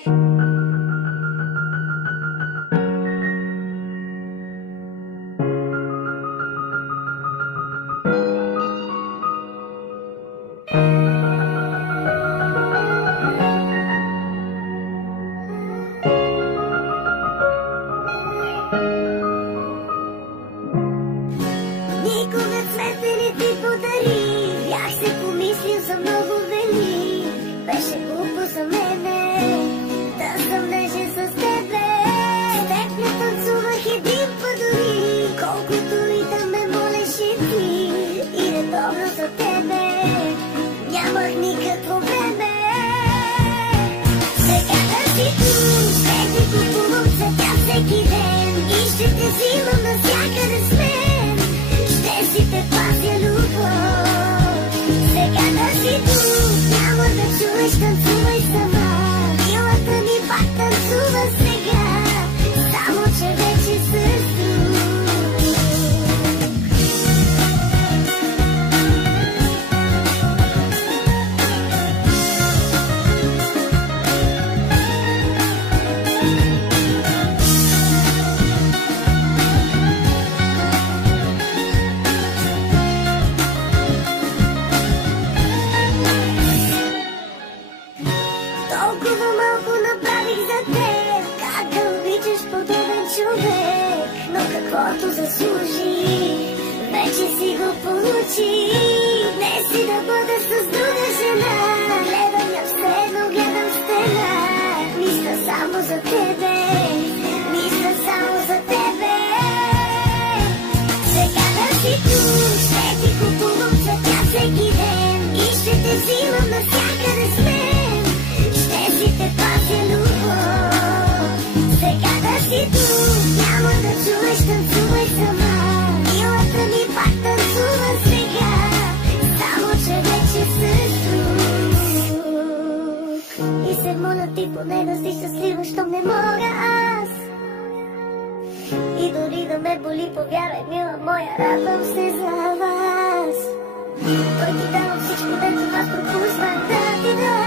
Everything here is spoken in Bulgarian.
Никога цвете не ти подари, бях се помислил за много вели. Беше глупо за мене да съм нежен с тебе. С теб не танцувах един път дори, колкото и да ме молеше ти. И редовно за тебе нямах никакво време. Сега да си тук, ще ти купувам цветя всеки ден и ще те взимам навсякъде с мен. Ще си те пазя любов. Сега да си тук, няма да чуеш, танцувай сама. Милата ми пак танцува сега, само че вече с друг. Толкова малко направих за теб, как да обичаш подобен човек. Но каквото заслужи, вече си го получи. Днес си да бъда с друга жена. Гледам я все едно, гледам стена. Мисля само за тебе, мисля само за тебе. Сега да си тук, ще ти купувам цветя всеки ден и ще те взимам навсякъде с мен. Ще си те пазя любов. Сега да си тук, няма да чуеш, танцувай сама. Милата ми пак танцува сега, само че вече с друг. И се моля ти поне да си щастлива, щом не мога аз. И дори да ме боли, повярвай, мила моя, радвам се за вас. Той ти дава всичко, дето аз пропуснах да ти дам.